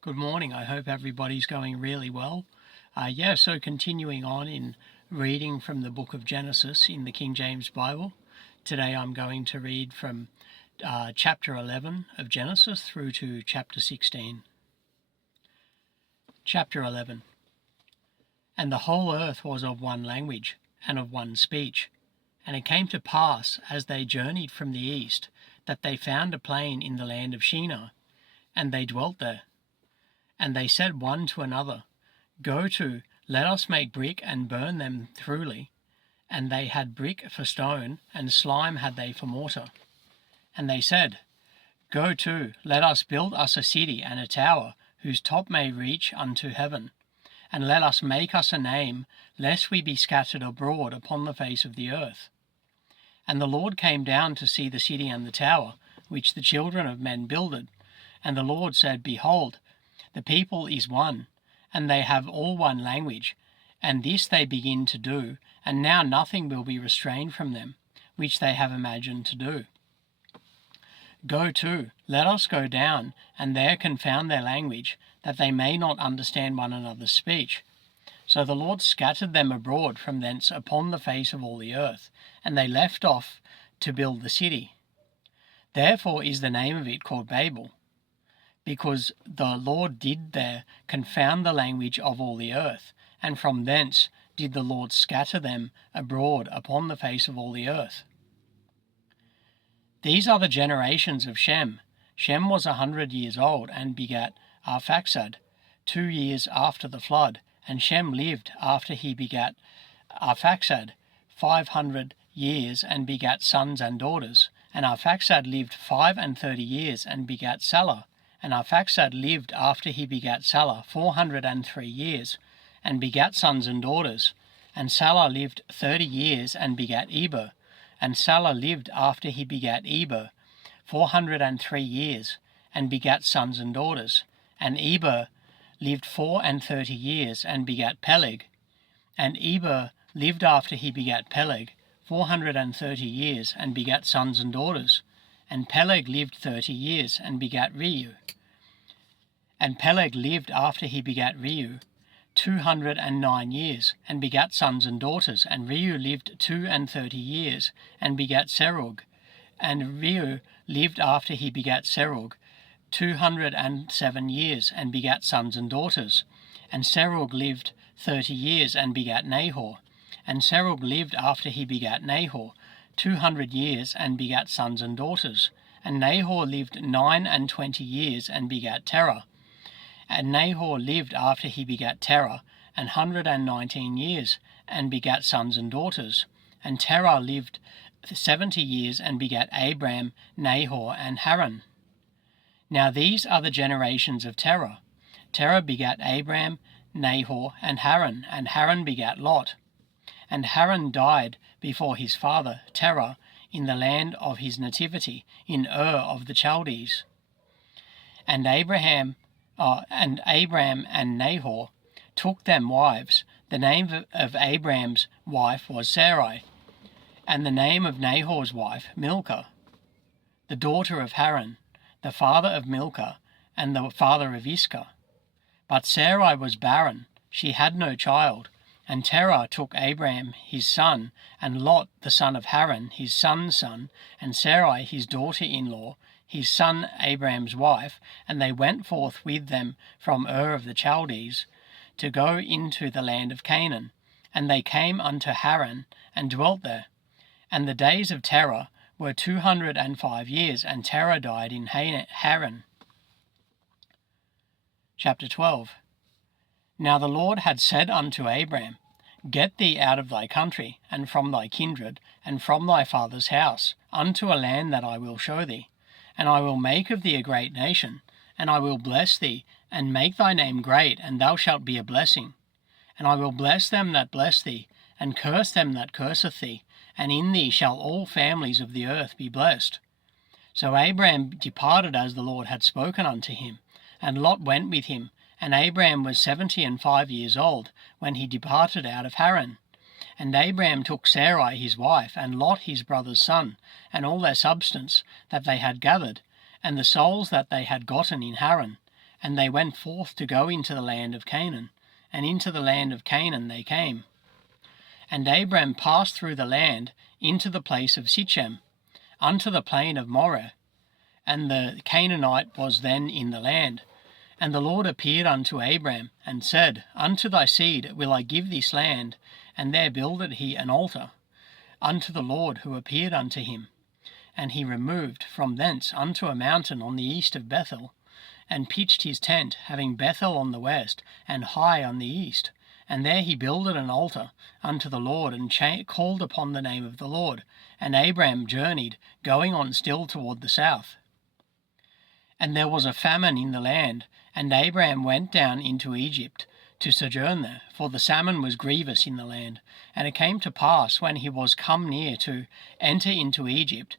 Good morning. I hope everybody's going really well. So continuing on in reading from the book of Genesis in the King James Bible. Today I'm going to read from chapter 11 of Genesis through to chapter 16. Chapter 11. And the whole earth was of one language and of one speech. And it came to pass, as they journeyed from the east, that they found a plain in the land of Shinar, and they dwelt there. And they said one to another, Go to, let us make brick and burn them thoroughly. And they had brick for stone, and slime had they for mortar. And they said, Go to, let us build us a city and a tower, whose top may reach unto heaven. And let us make us a name, lest we be scattered abroad upon the face of the earth. And the Lord came down to see the city and the tower, which the children of men builded. And the Lord said, Behold, the people is one, and they have all one language, and this they begin to do, and now nothing will be restrained from them, which they have imagined to do. Go to, let us go down, and there confound their language, that they may not understand one another's speech. So the Lord scattered them abroad from thence upon the face of all the earth, and they left off to build the city. Therefore is the name of it called Babel, because the Lord did there confound the language of all the earth, and from thence did the Lord scatter them abroad upon the face of all the earth. These are the generations of Shem. Shem was 100 years old, and begat Arphaxad 2 years after the flood, and Shem lived after he begat Arphaxad 500 years, and begat sons and daughters. And Arphaxad lived 35 years, and begat Salah. And Arphaxad lived after he begat Salah 403 years, and begat sons and daughters. And Salah lived 30 years, and begat Eber. And Salah lived after he begat Eber 403 years, and begat sons and daughters. And Eber lived 34 years, and begat Peleg. And Eber lived after he begat Peleg 430 years, and begat sons and daughters. And Peleg lived 30 years, and begat Reu. And Peleg lived after he begat Reu 209 years, and begat sons and daughters. And Reu lived 32 years, and begat Serug. And Reu lived after he begat Serug 207 years, and begat sons and daughters. And Serug lived 30 years, and begat Nahor. And Serug lived after he begat Nahor 200 years, and begat sons and daughters. And Nahor lived 29 years, and begat Terah. And Nahor lived after he begat Terah 119 years, and begat sons and daughters. And Terah lived 70 years, and begat Abram, Nahor, and Haran. Now these are the generations of Terah. Terah begat Abram, Nahor, and Haran begat Lot. And Haran died before his father Terah in the land of his nativity, in of the Chaldees. And Abram and Nahor took them wives. The name of Abram's wife was Sarai, and the name of Nahor's wife Milcah, the daughter of Haran, the father of Milcah, and the father of Iscah. But Sarai was barren, she had no child. And Terah took Abram his son, and Lot the son of Haran his son's son, and Sarai his daughter-in-law, his son Abram's wife, and they went forth with them from of the Chaldees to go into the land of Canaan. And they came unto Haran, and dwelt there. And the days of Terah were 205 years, and Terah died in Haran. Chapter 12. Now the Lord had said unto Abram, Get thee out of thy country, and from thy kindred, and from thy father's house, unto a land that I will show thee. And I will make of thee a great nation, and I will bless thee, and make thy name great, and thou shalt be a blessing. And I will bless them that bless thee, and curse them that curseth thee, and in thee shall all families of the earth be blessed. So Abram departed as the Lord had spoken unto him, and Lot went with him. And Abram was 75 years old when he departed out of Haran. And Abram took Sarai his wife, and Lot his brother's son, and all their substance that they had gathered, and the souls that they had gotten in Haran, And they went forth to go into the land of Canaan, and into the land of Canaan they came. And Abram passed through the land into the place of Sichem, unto the plain of Moreh, and the Canaanite was then in the land. And the Lord appeared unto Abram, and said, Unto thy seed will I give this land. And there builded he an altar unto the Lord who appeared unto him. And he removed from thence unto a mountain on the east of Bethel, and pitched his tent, having Bethel on the west, and Hai on the east. And there he builded an altar unto the Lord, and called upon the name of the Lord. And Abram journeyed, going on still toward the south. And there was a famine in the land, and Abram went down into Egypt to sojourn there, for the famine was grievous in the land. And it came to pass, when he was come near to enter into Egypt,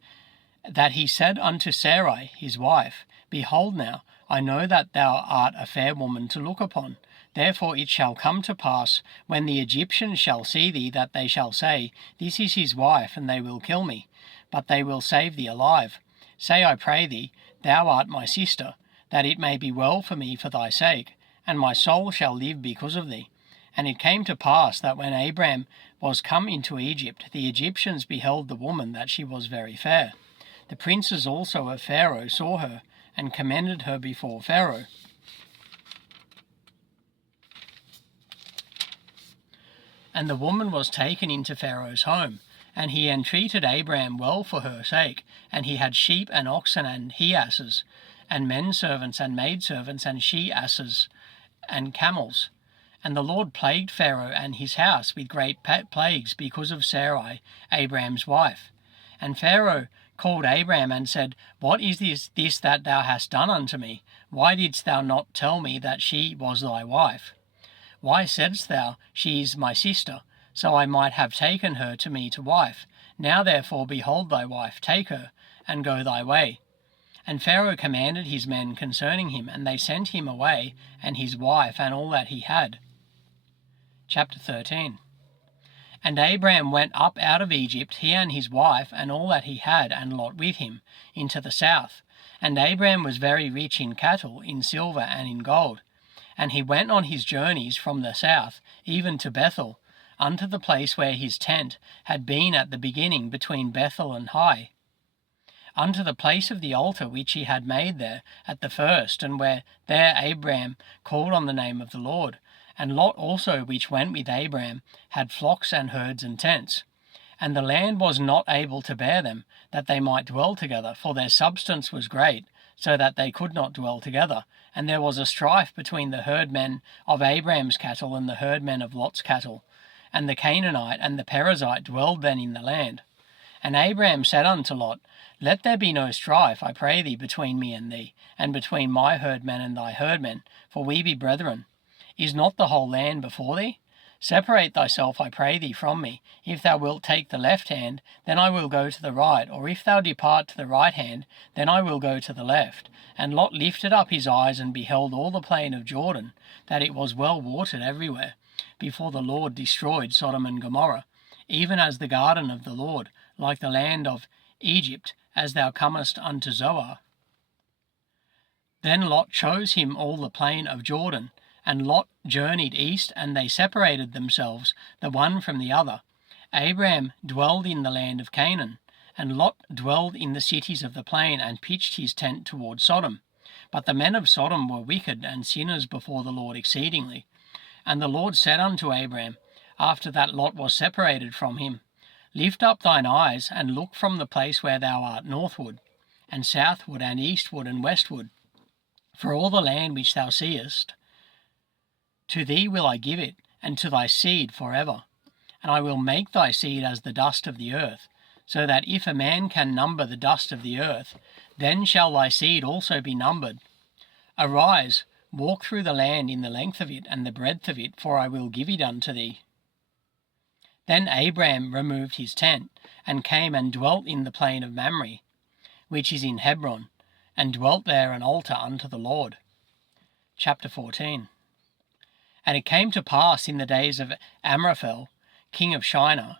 that he said unto Sarai his wife, Behold now, I know that thou art a fair woman to look upon. Therefore it shall come to pass, when the Egyptians shall see thee, that they shall say, This is his wife, and they will kill me. But they will save thee alive. Say, I pray thee, Thou art my sister, that it may be well for me for thy sake, and my soul shall live because of thee. And it came to pass that when Abram was come into Egypt, the Egyptians beheld the woman, that she was very fair. The princes also of Pharaoh saw her, and commended her before Pharaoh. And the woman was taken into Pharaoh's home, and he entreated Abram well for her sake, and he had sheep and oxen and he-asses, and men servants and maidservants and she-asses and camels. And the Lord plagued Pharaoh and his house with great plagues because of Sarai, Abram's wife. And Pharaoh called Abram and said, What is this that thou hast done unto me? Why didst thou not tell me that she was thy wife? Why saidst thou, She is my sister, so I might have taken her to me to wife? Now therefore behold thy wife, take her, and go thy way. And Pharaoh commanded his men concerning him, and they sent him away, and his wife, and all that he had. Chapter 13. And Abram went up out of Egypt, he and his wife, and all that he had, and Lot with him, into the south. And Abram was very rich in cattle, in silver, and in gold. And he went on his journeys from the south, even to Bethel, unto the place where his tent had been at the beginning between Bethel and Hai, unto the place of the altar which he had made there at the first, and where there Abram called on the name of the Lord. And Lot also, which went with Abram, had flocks and herds and tents. And the land was not able to bear them, that they might dwell together, for their substance was great, so that they could not dwell together. And there was a strife between the herdmen of Abram's cattle and the herdmen of Lot's cattle. And the Canaanite and the Perizzite dwelled then in the land. And Abram said unto Lot, Let there be no strife, I pray thee, between me and thee, and between my herdmen and thy herdmen, for we be brethren. Is not the whole land before thee? Separate thyself, I pray thee, from me. If thou wilt take the left hand, then I will go to the right, or if thou depart to the right hand, then I will go to the left. And Lot lifted up his eyes and beheld all the plain of Jordan, that it was well watered everywhere, before the Lord destroyed Sodom and Gomorrah, even as the garden of the Lord, like the land of Egypt, as thou comest unto Zoar. Then Lot chose him all the plain of Jordan, and Lot journeyed east, and they separated themselves, the one from the other. Abram dwelled in the land of Canaan, and Lot dwelled in the cities of the plain, and pitched his tent toward Sodom. But the men of Sodom were wicked and sinners before the Lord exceedingly. And the Lord said unto Abram, after that Lot was separated from him, Lift up thine eyes, and look from the place where thou art northward, and southward, and eastward, and westward. For all the land which thou seest, to thee will I give it, and to thy seed forever. And I will make thy seed as the dust of the earth, so that if a man can number the dust of the earth, then shall thy seed also be numbered. Arise, walk through the land in the length of it and the breadth of it, for I will give it unto thee. Then Abram removed his tent, and came and dwelt in the plain of Mamre, which is in Hebron, and dwelt there an altar unto the Lord. Chapter 14. And it came to pass in the days of Amraphel, king of Shinar,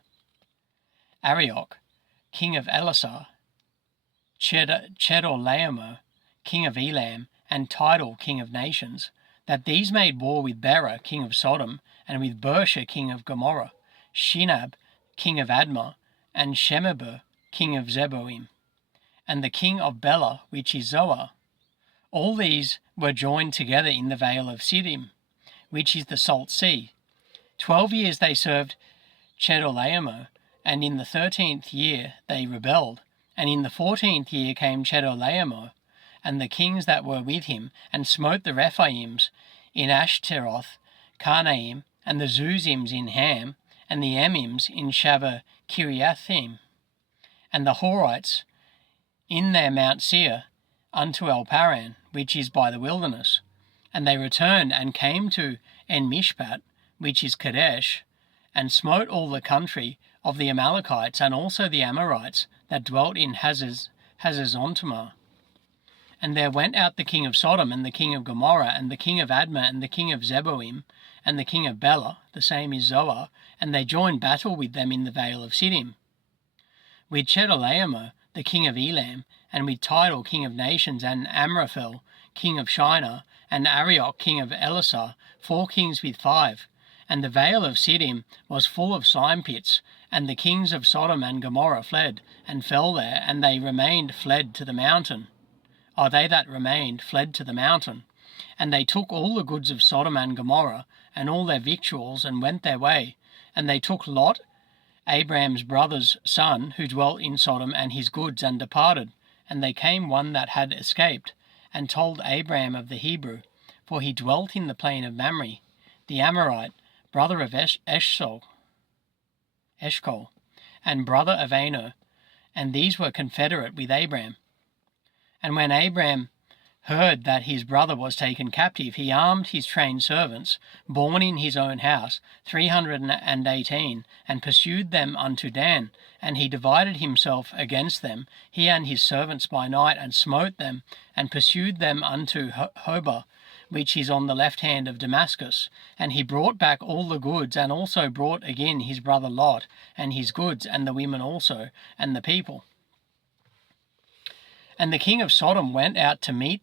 Arioch, king of Elasar, Chedorlaomer, king of Elam, and Tidal, king of nations, that these made war with Bera, king of Sodom, and with Bersha, king of Gomorrah, Shinab, king of Admah, and Shemeber, king of Zeboim, and the king of Bela, which is Zoar. All these were joined together in the vale of Siddim, which is the salt sea. 12 years they served Chedorlaomer, and in the 13th year they rebelled. And in the 14th year came Chedorlaomer, and the kings that were with him, and smote the Rephaims in Ashtaroth, Karnaim, and the Zuzims in Ham, and the Emims in Shaveh Kiriathim, and the Horites in their Mount Seir unto El Paran, which is by the wilderness. And they returned and came to En Mishpat, which is Kadesh, and smote all the country of the Amalekites, and also the Amorites that dwelt in Hazazontamar. And there went out the king of Sodom, and the king of Gomorrah, and the king of Admah, and the king of Zeboim, and the king of Bela, the same is Zoar, and they joined battle with them in the vale of Siddim. With Chedorlaomer, the king of Elam, and with Tidal, king of nations, and Amraphel, king of Shinar, and Arioch, king of Elasar, 4 kings with 5. And the vale of Siddim was full of slime pits, and the kings of Sodom and Gomorrah fled, and fell there, and they remained fled to the mountain. They that remained fled to the mountain. And they took all the goods of Sodom and Gomorrah, and all their victuals, and went their way. And they took Lot, Abraham's brother's son, who dwelt in Sodom, and his goods, and departed. And they came one that had escaped, and told Abraham of the Hebrew, for he dwelt in the plain of Mamre, the Amorite, brother of Eshcol, and brother of Aner, and these were confederate with Abraham. And when Abraham heard that his brother was taken captive, he armed his trained servants, born in his own house, 318, and pursued them unto Dan. And he divided himself against them, he and his servants by night, and smote them, and pursued them unto Hobah, which is on the left hand of Damascus. And he brought back all the goods, and also brought again his brother Lot, and his goods, and the women also, and the people. And the king of Sodom went out to meet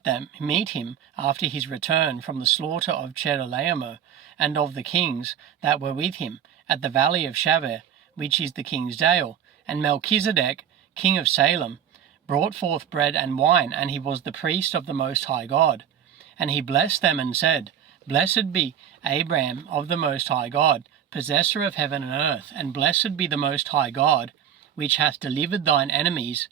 him after his return from the slaughter of Chedorlaomer, and of the kings that were with him, at the valley of Shaveh, which is the king's dale. And Melchizedek, king of Salem, brought forth bread and wine, and he was the priest of the Most High God. And he blessed them and said, Blessed be Abraham of the Most High God, possessor of heaven and earth, and blessed be the Most High God, which hath delivered thine enemies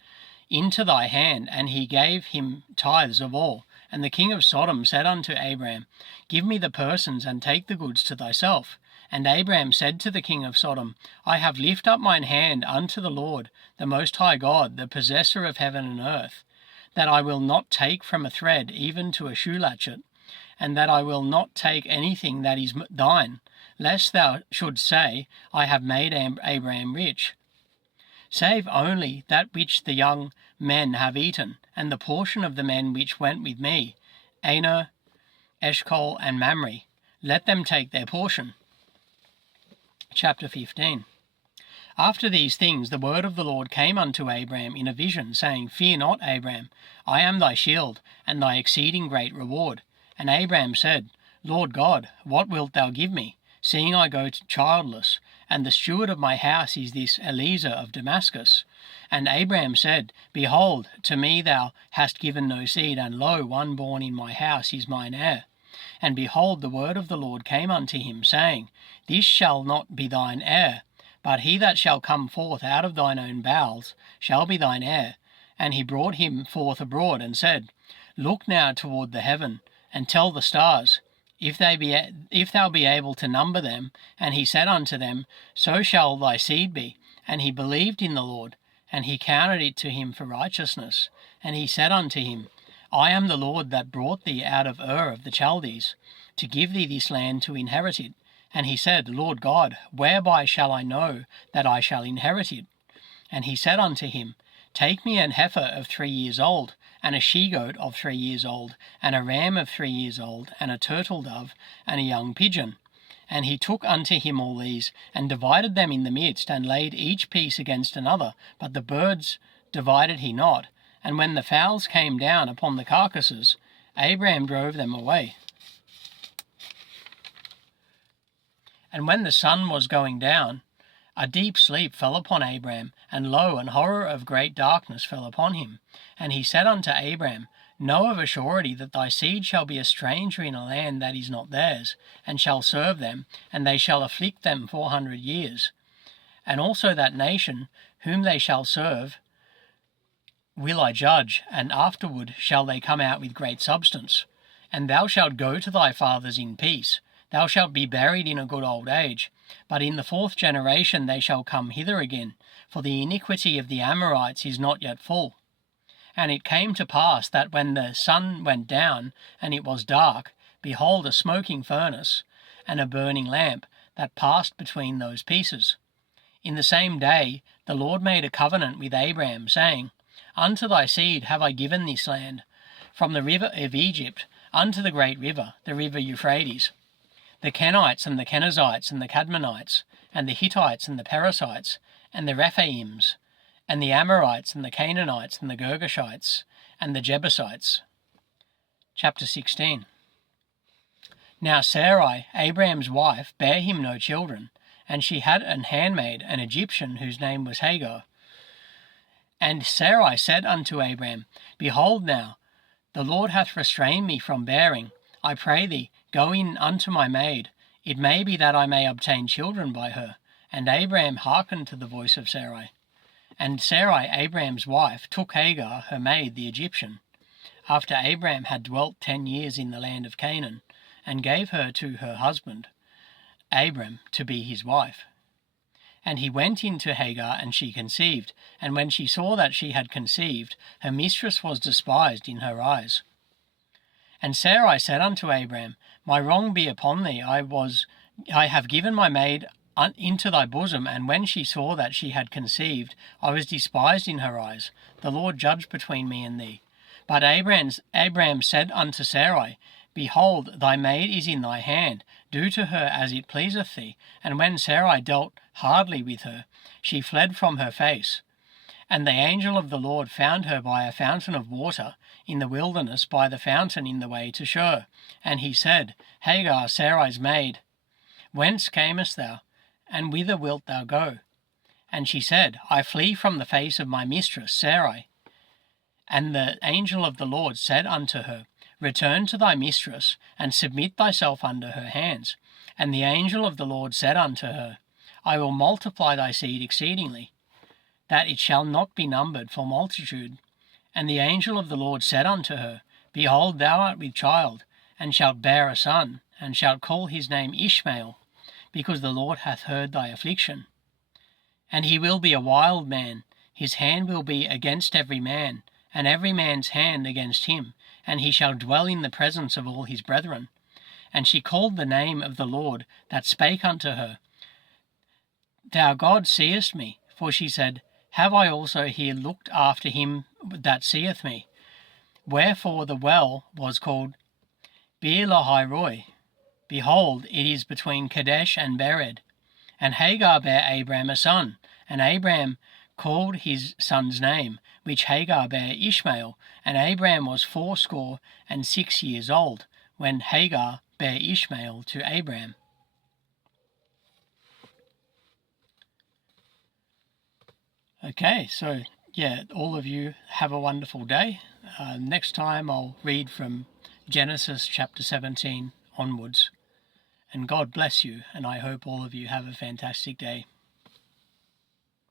into thy hand. And he gave him tithes of all. And the king of Sodom said unto Abraham, Give me the persons, and take the goods to thyself. And Abraham said to the king of Sodom, I have lifted up mine hand unto the Lord, the Most High God, the possessor of heaven and earth, that I will not take from a thread even to a shoe latchet, and that I will not take anything that is thine, lest thou shouldst say, I have made Abraham rich. Save only that which the young men have eaten, and the portion of the men which went with me, Aner, Eshcol, and Mamre. Let them take their portion. Chapter 15. After these things the word of the Lord came unto Abraham in a vision, saying, Fear not, Abraham, I am thy shield, and thy exceeding great reward. And Abraham said, Lord God, what wilt thou give me, seeing I go childless, and the steward of my house is this Eliezer of Damascus? And Abraham said, Behold, to me thou hast given no seed, and lo, one born in my house is mine heir. And behold, the word of the Lord came unto him, saying, This shall not be thine heir, but he that shall come forth out of thine own bowels shall be thine heir. And he brought him forth abroad, and said, Look now toward the heaven, and tell the stars, if thou be able to number them. And he said unto them, So shall thy seed be. And he believed in the Lord, and he counted it to him for righteousness. And he said unto him, I am the Lord that brought thee out of Ur of the Chaldees, to give thee this land to inherit it. And he said, Lord God, whereby shall I know that I shall inherit it? And he said unto him, Take me an heifer of 3 years old, and a she-goat of 3 years old, and a ram of 3 years old, and a turtle dove, and a young pigeon. And he took unto him all these, and divided them in the midst, and laid each piece against another, but the birds divided he not. And when the fowls came down upon the carcasses, Abraham drove them away. And when the sun was going down, a deep sleep fell upon Abraham, and lo, an horror of great darkness fell upon him. And he said unto Abraham, Know of a surety that thy seed shall be a stranger in a land that is not theirs, and shall serve them, and they shall afflict them 400 years. And also that nation whom they shall serve will I judge, and afterward shall they come out with great substance. And thou shalt go to thy fathers in peace. Thou shalt be buried in a good old age. But in the 4th generation they shall come hither again, for the iniquity of the Amorites is not yet full. And it came to pass that when the sun went down, and it was dark, behold, a smoking furnace, and a burning lamp, that passed between those pieces. In the same day the Lord made a covenant with Abraham, saying, Unto thy seed have I given this land, from the river of Egypt unto the great river, the river Euphrates, the Kenites and the Kenizzites and the Cadmonites, and the Hittites and the Perizzites, and the Rephaims, and the Amorites and the Canaanites and the Girgashites, and the Jebusites. Chapter 16. Now Sarai, Abraham's wife, bare him no children, and she had an handmaid, an Egyptian, whose name was Hagar. And Sarai said unto Abraham, Behold now, the Lord hath restrained me from bearing. I pray thee, go in unto my maid. It may be that I may obtain children by her. And Abraham hearkened to the voice of Sarai. And Sarai, Abraham's wife, took Hagar, her maid, the Egyptian, after Abraham had dwelt 10 years in the land of Canaan, and gave her to her husband, Abram, to be his wife. And he went in to Hagar, and she conceived. And when she saw that she had conceived, her mistress was despised in her eyes. And Sarai said unto Abram, My wrong be upon thee. I have given my maid into thy bosom, and when she saw that she had conceived, I was despised in her eyes. The Lord judge between me and thee. But Abram said unto Sarai, Behold, thy maid is in thy hand. Do to her as it pleaseth thee. And when Sarai dealt hardly with her, she fled from her face. And the angel of the Lord found her by a fountain of water in the wilderness, by the fountain in the way to Shur. And he said, Hagar, Sarai's maid, whence camest thou, and whither wilt thou go? And she said, I flee from the face of my mistress Sarai. And the angel of the Lord said unto her, Return to thy mistress, and submit thyself under her hands. And the angel of the Lord said unto her, I will multiply thy seed exceedingly, that it shall not be numbered for multitude. And the angel of the Lord said unto her, Behold, thou art with child, and shalt bear a son, and shalt call his name Ishmael, because the Lord hath heard thy affliction. And he will be a wild man, his hand will be against every man, and every man's hand against him, and he shall dwell in the presence of all his brethren. And she called the name of the Lord that spake unto her, Thou God seest me. For she said, Have I also here looked after him that seeth me? Wherefore the well was called Beer-lahai-roi. Behold, it is between Kadesh and Bered. And Hagar bare Abram a son, and Abram called his son's name, which Hagar bare Ishmael. And Abram was 86 years old, when Hagar bare Ishmael to Abram. Okay, so all of you have a wonderful day. Next time I'll read from Genesis chapter 17 onwards. And God bless you, and I hope all of you have a fantastic day.